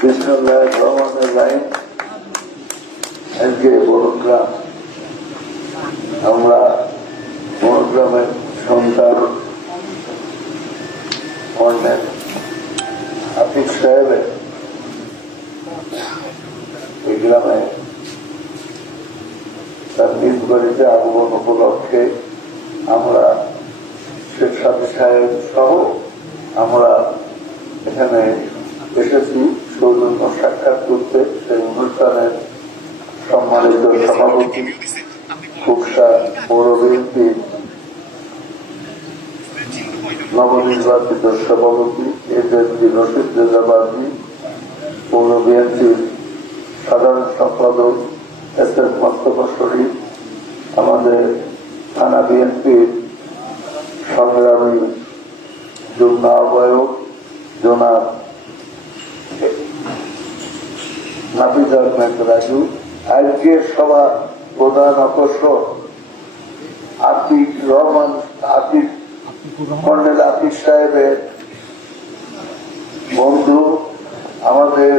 বিসমিল্লাহির আজকে বড়গ্রাম, আমরা বড়গ্রামের সন্তান অন্যের আতিক সাহেবের এই গ্রামে তার নিজ বাড়িতে আগমন উপলক্ষে আমরা শেখ সাদি সাহেব সহ আমরা এখানে এসেছি সৌজন্য সাক্ষাৎ করতে। সেই অনুষ্ঠানের সম্মানিত সভাপতি খুকসা পৌর বিএনপির নবনির্বাচিত সভাপতি এজেন্সি রশিদ রেজাবাদী, পৌর বিএনপির সাধারণ সম্পাদক এস.এস. মোস্তফা শরীফ, আমাদের থানা বিএনপির সংগ্রামী যুগ্ম আহ্বায়ক জনাব নাফিজ আহমেদ রাজু, আজকের সভা প্রধান আকর্ষণ আতিক রহমান, কর্নেল আতিক সাহেবের বন্ধু, আমাদের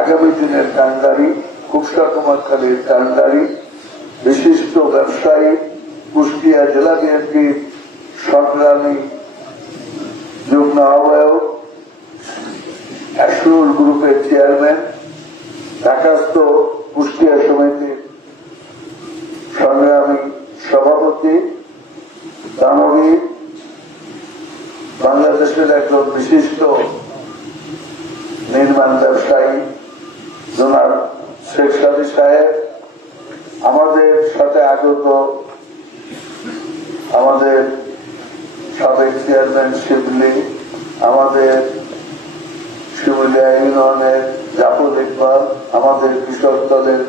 আগামী দিনের কান্ডারি, খুকসা কুমারখালীর কান্ডারি, বিশিষ্ট ব্যবসায়ী, কুষ্টিয়া জেলা বিএনপির সংগ্রামী যুগ্ম আহ্বায়ক, অ্যাশরুল গ্রুপের চেয়ারম্যান, ঢাকাস্থ কুষ্টিয়া সমিতির সংগ্রামী সভাপতি, দামোদর বাংলাদেশের একজন বিশিষ্ট নির্মাণ ব্যবসায়ী জনাব শেখ সাদি সাহেব, আমাদের সাথে আগত আমাদের সাবেক চেয়ারম্যান শিবলি, আমাদের শিমুলিয়া ইউনিয়নের জাফর ইকবাল, আমাদের কৃষক দলের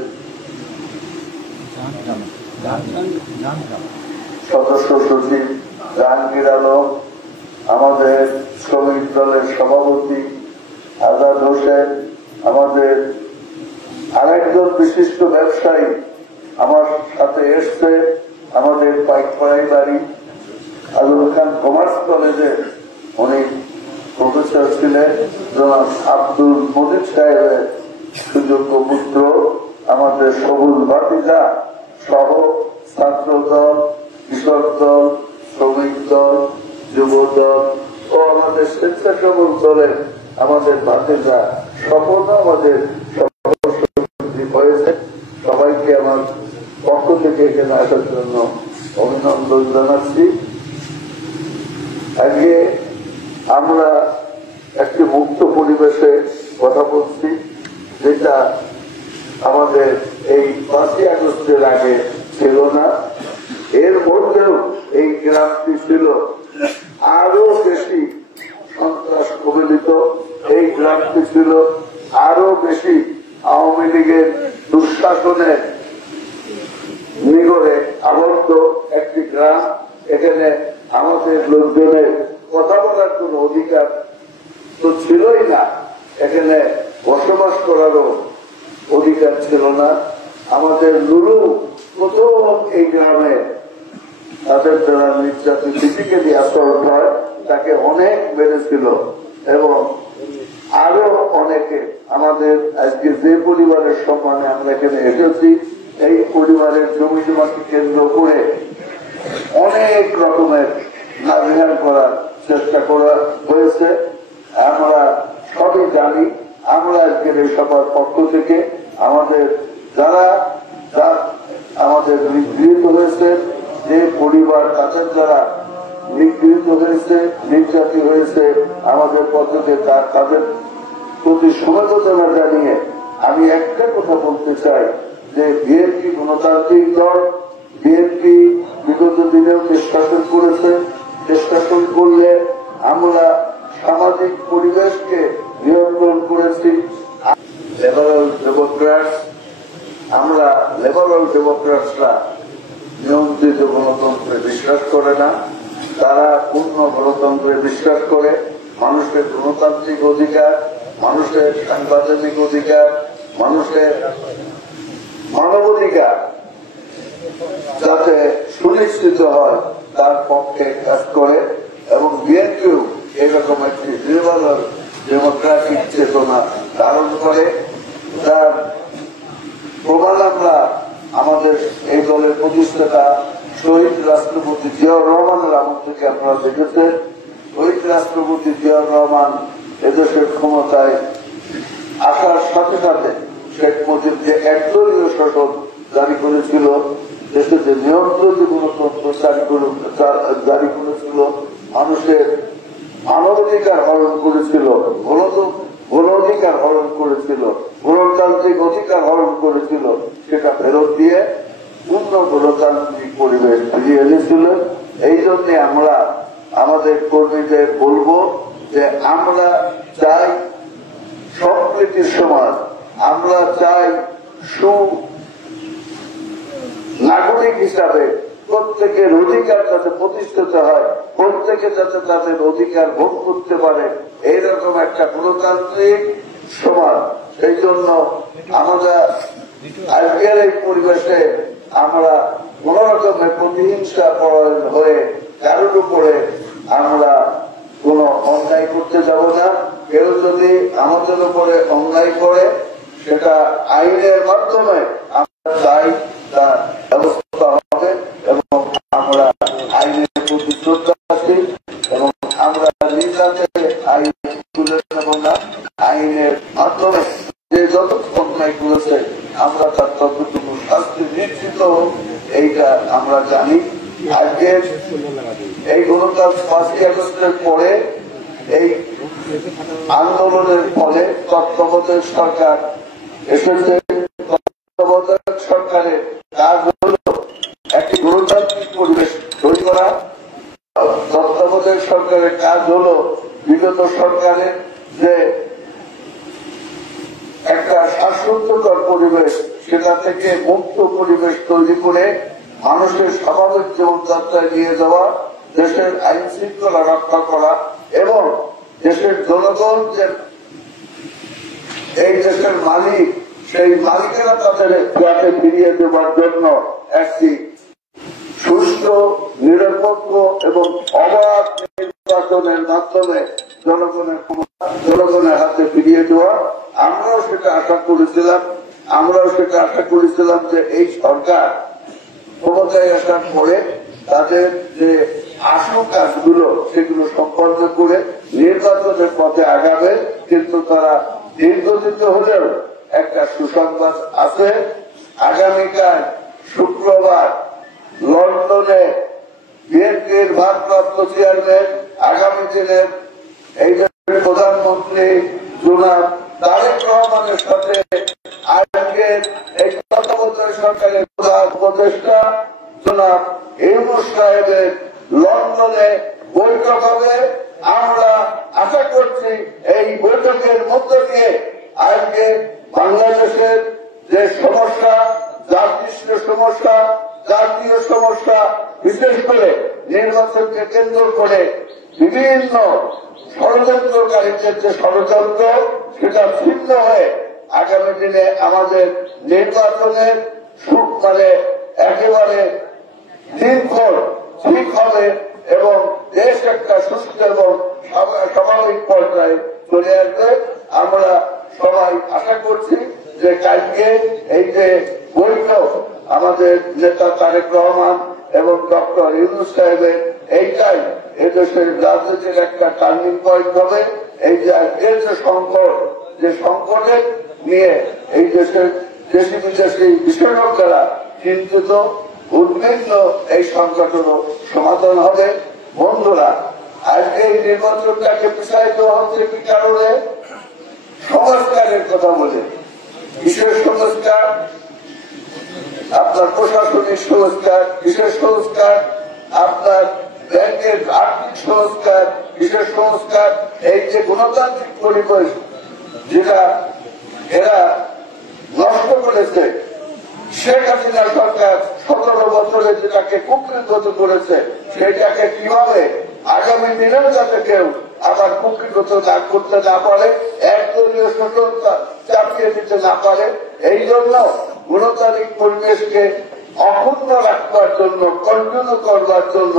সদস্য সচিব জাহাঙ্গীর আলম, আমাদের শ্রমিক দলের সভাপতি আজাদ হোসেন, আমাদের আরেকজন বিশিষ্ট ব্যবসায়ী আমার সাথে এসছে, আমাদের পাইকপাড়াই বাড়ি আজুল খান কমার্স কলেজের উনি প্রফেসর ছিলেন, জনাব আব্দুল মজিদ সাহেবের সুযোগ্য পুত্র, আমাদের সবুজ ভাতিজা সহ ছাত্র দল, কৃষক দল, শ্রমিক দল, যুব দল ও আমাদের স্বেচ্ছাসেবক দলের আমাদের ভাতিজা সকল আমাদের হয়েছে। সবাইকে আমার পক্ষ থেকে এখানে আসার জন্য অভিনন্দন জানাচ্ছি। আজকে আমরা একটি মুক্ত পরিবেশে কথা বলছি, যেটা আমাদের এই 5ই আগস্টের আগে ছিল না। এর মধ্যেও এই গ্রামটি ছিল আরো বেশি সন্ত্রাস কবলিত, এই গ্রামটি ছিল আরো বেশি আওয়ামী লীগের দুঃশাসনের নিগড়ে আবদ্ধ একটি গ্রাম। এখানে আমাদের লোকজনের কথা বলার কোন অধিকার তো ছিলই না, এখানে বসবাস করারও অধিকার ছিল না। আমাদের নুরু প্রথম এই গ্রামে তাদের দ্বারা নির্যাতিত ফিজিক্যালি অ্যাসল্ট হয়, তাকে অনেক মেরেছিল এবং আরো অনেকে আমাদের আজকে যে পরিবারের সম্মানে আমরা এখানে এসেছি, এই পরিবারের জমি জমাকে কেন্দ্র করে অনেক রকমের নাজেহাল করার চেষ্টা করা হয়েছে। আমরা সবই জানি। আমরা আজকের এই সবার পক্ষ থেকে আমাদের যারা আমাদের নিগৃহীত হয়েছে, যে পরিবার তাদের যারা নিগৃহীত হয়েছে, নির্যাতিত হয়েছে, আমাদের পদ্ধতি তাদের প্রতি সমবেদনা জানিয়ে আমি একটা কথা বলতে চাই যে বিএনপি গণতান্ত্রিক দল, বিএনপি বিগত দিনেও দেশ শাসন করেছে। দেশ শাসন করলে আমরা সামাজিক পরিবেশকে নিয়ন্ত্রণ করেছি। লিবারাল ডেমোক্র্যাটস, আমরা লিবারাল ডেমোক্র্যাটসরা নিয়ন্ত্রিত গণতন্ত্রে বিশ্বাস করে না, তারা পূর্ণ গণতন্ত্রে বিশ্বাস করে। মানুষের গণতান্ত্রিক অধিকার, মানুষের সাংবিধানিক অধিকার, মানুষের মানবাধিকার যাতে সুনিশ্চিত হয় তার পক্ষে কাজ করে এবং বিএনপিও এরকম একটি লিবারাল ডেমোক্রেটিক চেতনা ধারণ করে। তার প্রমাণ আমরা আমাদের এই দলের প্রতিষ্ঠাতা শহীদ রাষ্ট্রপতি জিয়াউর রহমানের আমল থেকে আপনারা দেখেছেন। শহীদ রাষ্ট্রপতি জিয়াউর রহমান এদেশের ক্ষমতায় আসার সাথে সাথে শেখ মুজিব যে একদলীয় শাসন জারি করেছিল, দেশে যে নিয়ন্ত্রণ গণতন্ত্র জারি করেছিল, মানুষের মানবাধিকার হরণ করেছিল, গণ অধিকার হরণ করেছিল, গণতান্ত্রিক অধিকার হরণ করেছিল, সেটা ফেরত দিয়ে পূর্ণ গণতান্ত্রিক পরিবেশ ফিরিয়ে এনেছিল। এই জন্য আমরা আমাদের কর্মীদের বলবো যে আমরা চাই সম্প্রীতির সমাজ, আমরা চাই নাগরিক হিসাবে প্রত্যেকের অধিকার যাতে প্রতিষ্ঠিত হয়, প্রত্যেকে যাতে তাদের অধিকার ভোগ করতে পারে, এইরকম একটা গণতান্ত্রিক সমাজ। সেই জন্য আমরা আজকের এই পরিবেশে আমরা কোন রকমের প্রতিহিংসা পরায়ণ হয়ে কারোর উপরে আমরা কোন অন্যায় করতে যাব না। কেউ যদি আমাদের উপরে অন্যায় করে সেটা আইনের মাধ্যমে আমরা চাই তার ব্যবস্থা হবে এবং আমরা আইনের প্রতি শ্রদ্ধাশীল এবং আমরা নিজ হাতে আইন তুলে নেব না। আইনের মাধ্যমে যে যত অন্যায় করেছে আমরা তার ততটুকু শাস্তি নিশ্চিত এইটা আমরা জানি। আজকে এই গণতন্ত্র 5ই আগস্টের পরে এই আন্দোলনের ফলে তত্ত্বাবধায়ক সরকার এসেছে। তত্ত্বাবধায়ক সরকারের কাজ হল একটি গণতান্ত্রিক পরিবেশ তৈরি করা। তত্ত্বাবধায়ক সরকারের কাজ হল বিগত সরকারের যে একটা শ্বাসরুদ্ধকর পরিবেশ সেটা থেকে মুক্ত পরিবেশ তৈরি করে মানুষের স্বাভাবিক জীবনযাত্রায় নিয়ে যাওয়া, দেশের আইন শৃঙ্খলা রক্ষা করা এবং দেশের জনগণ যে এই দেশের মালিক, সেই মালিকেরা তাদের ফ্ল্যাটে ফিরিয়ে দেওয়ার জন্য একটি সুষ্ঠু, নিরপেক্ষ এবং অবাধ নির্বাচনের মাধ্যমে জনগণের হাতে ফিরিয়ে দেওয়া। আমরাও সেটা আশা করেছিলাম যে এই সরকার ক্ষমতায় আসার পরে তাদের যে আসল কাজগুলো সেগুলো সম্পন্ন করে নির্বাচনের পথে আগাবে। কিন্তু তারা দীর্ঘদিত হলেও একটা সুসংবাদ আছে। আগামীকাল শুক্রবার লন্ডনে বিএনপির ভারপ্রাপ্ত চেয়ারম্যান, আগামী দিনের এই দেশের প্রধানমন্ত্রী জনাব তারেক রহমানের সাথে আজকের এই তত্ত্বাবধায়ক সরকারের প্রধান উপদেষ্টা জনাব ইউনূস সাহেবের লন্ডনে বৈঠক হবে। আমরা আশা করছি এই বৈঠকের মধ্য দিয়ে আজকে বাংলাদেশের যে সমস্যা, জাতীয় সমস্যা, বিশেষ করে নির্বাচনকে কেন্দ্র করে বিভিন্ন ষড়যন্ত্রকারীদের যে ষড়যন্ত্র, সেটা ছিন্ন হয়ে আগামী দিনে আমাদের নির্বাচনের একেবারে দিনক্ষণ ঠিক হবে এবং দেশ একটা সুস্থ এবং স্বাভাবিক পর্যায়ে চলে আসবে। আমরা সবাই আশা করছি যে কালকে এই যে বৈঠক আমাদের নেতা তারেক রহমান এবং ডক্টর ইউনূস সাহেবের, এইটাই এদেশের রাজনীতির একটা টার্নিং পয়েন্ট হবে। এই যে আজকের যে সংকটে নিয়ে এই দেশের দেশি বিদেশি বিশেষজ্ঞরা চিন্তিত, উদ্বিগ্ন, এই সংকটেরও সমাধান হবে। বন্ধুরা, আজকে এই নির্বাচনটাকে পিছাইতে হচ্ছে কি কারণে? সংস্কারের কথা বলে, বিশেষ সংস্কার, আপনার প্রশাসনিক সংস্কার, বিশেষ সংস্কার, আপনার ব্যাংকের আর্থিক সংস্কার, বিশেষ সংস্কার, এই যে গণতান্ত্রিক পরিবেশ যেটা এরা নষ্ট করেছে, শেখ হাসিনা সরকার 17 বছরে যেটাকে কুক্ষিগত করেছে, সেটাকে কিভাবে আগামী দিনেও যাতে কেউ আবার কুক্ষিগত করতে না পারে, একদলীয় শাসন চাপিয়ে দিতে না পারে, এই জন্য গণতান্ত্রিক পরিবেশকে অক্ষুণ্ণ রাখবার জন্য, কন্টিনিউ করবার জন্য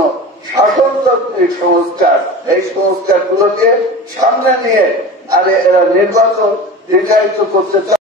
শাসনতান্ত্রিক সংস্কার, এই সংস্কারগুলোকে সামনে নিয়ে আর এরা নির্বাচন দীর্ঘায়িত করতে চায়।